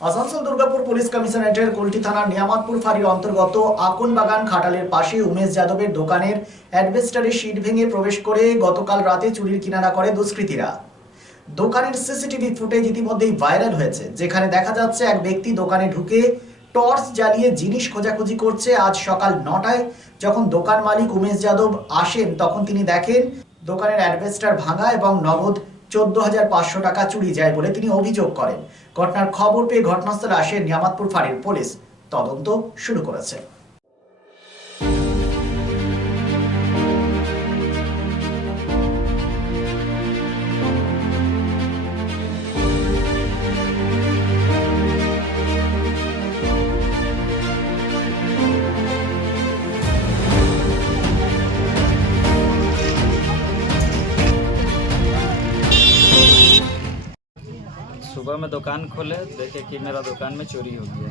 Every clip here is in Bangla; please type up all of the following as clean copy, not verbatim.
আসানসোল দুর্গাপুর পুলিশ কমিশনারেটের কুলটি থানার নিয়ামতপুর ফাঁড়ির অন্তর্গত আকনবাগান খাটালের পাশে উমেশ যাদবের দোকানের অ্যাডভেস্টারের শীট ভেঙে প্রবেশ করে গতকাল রাতে চুরির কিনারা করে দুষ্কৃতীরা। দোকানের সিসিটিভি ফুটেজ ইতিমধ্যেই ভাইরাল হয়েছে, যেখানে দেখা যাচ্ছে এক ব্যক্তি দোকানে ঢুকে টর্চ জ্বালিয়ে জিনিস খোঁজাখুঁজি করছে। আজ সকাল 9টায় যখন দোকান মালিক উমেশ যাদব আসেন, তখন তিনি দেখেন দোকানের অ্যাডভেস্টার ভাঙা এবং নগদ 14,500 টাকা চুরি যায় বলে তিনি অভিযোগ করেন। ঘটনার খবর পেয়ে ঘটনাস্থলে আসে নিয়ামতপুর ফাঁড়ির পুলিশ, তদন্ত শুরু করেছে। सुबह में दुकान खोले, देखे कि मेरा दुकान में चोरी हो गया।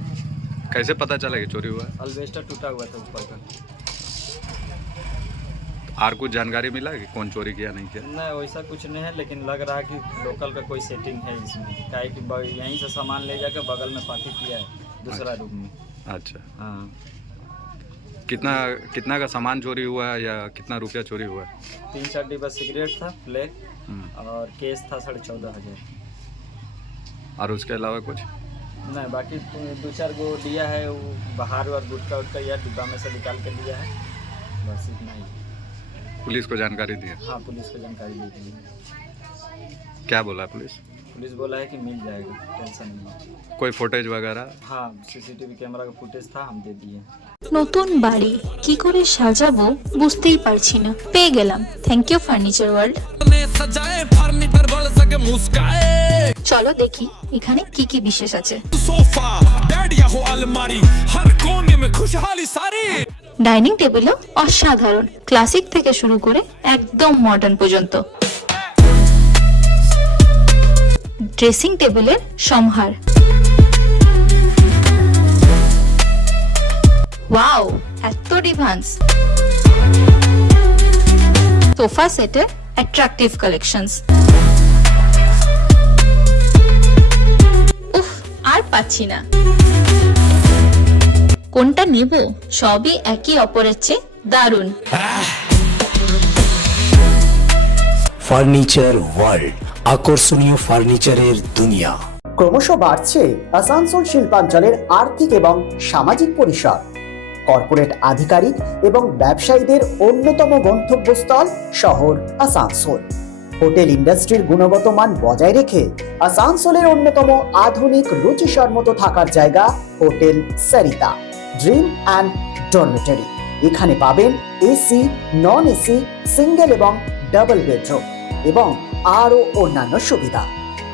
कैसे पता चला कि चोरी हुआ? अल्वेस्टर टूटा हुआ था ऊपर का। और कुछ जानकारी मिला कि कौन चोरी किया नहीं किया? नहीं, वैसा कुछ नहीं है, लेकिन लग रहा है कि लोकल का कोई सेटिंग है इसमें। काहे कि यहीं से सामान ले जाकर बगल में पार्टी किया है दूसरा रूम में। अच्छा, हाँ, कितना का सामान चोरी हुआ है या कितना रुपया चोरी हुआ है? 3-4 डिब्बा सिगरेट था, ब्लैक, और केस था 14,500। और उसके अलावा कुछ? नहीं, बाकी 2-4 गो लिया है, वो बाहर और गुटका उटका या डिब्बा में से निकाल के लिया है, बस इतना ही। पुलिस को जानकारी दी है? हाँ, पुलिस को जानकारी दे दी है। क्या बोला पुलिस? पुलिस बोला है कि मिल जाएगा, टेंशन नहीं। कोई फुटेज वगैरह? हाँ, सीसीटीवी कैमरा का फुटेज था, हम दे दिए। নতুন বাড়ি কি করে সাজাবো বুঝতেই পারছি না, পেয়ে গেলাম থ্যাংক ইউ ফার্নিচার ওয়ার্ল্ড। চলো দেখি এখানে কি কি বিশেষ আছে। ডাইনিং টেবিলও অসাধারণ, ক্লাসিক থেকে শুরু করে একদম মডার্ন পর্যন্ত। ড্রেসিং টেবিলের সমাহার, ওয়াও এত ডিভান্স। সোফা সেটের অ্যাট্রাকটিভ কালেকশনস, উফ আর পাচ্ছি না, কোনটা নেব? সবই একই অপরের চেয়ে দারুণ। ফার্নিচার ওয়ার্ল্ড, আকর্ষণীয় ফার্নিচারের দুনিয়া। ক্রমশ বাড়ছে আসানসোল শিল্পাঞ্চলের আর্থিক এবং সামাজিক পরিসর। কর্পোরেট আধিকারিক এবং ব্যবসায়ীদের অন্যতম গন্তব্যস্থল শহর আসানসোল। হোটেল ইন্ডাস্ট্রির গুণগত মান বজায় রেখে আসানসোলের অন্যতম আধুনিক রুচিসম্মত থাকার জায়গা hotel Sarita dream and dormitory. এখানে পাবেন এসি, নন এসি, সিঙ্গেল এবং ডাবল বেডরুম এবং আরও অন্যান্য সুবিধা।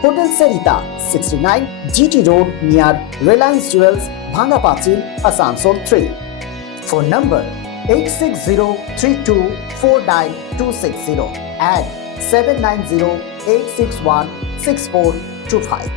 Hotel Sarita 69 GT road near Reliance jewels, ভাঙ্গা পাঁচিল, আসানসোল 3। Phone number 8603249260 and 7908616425.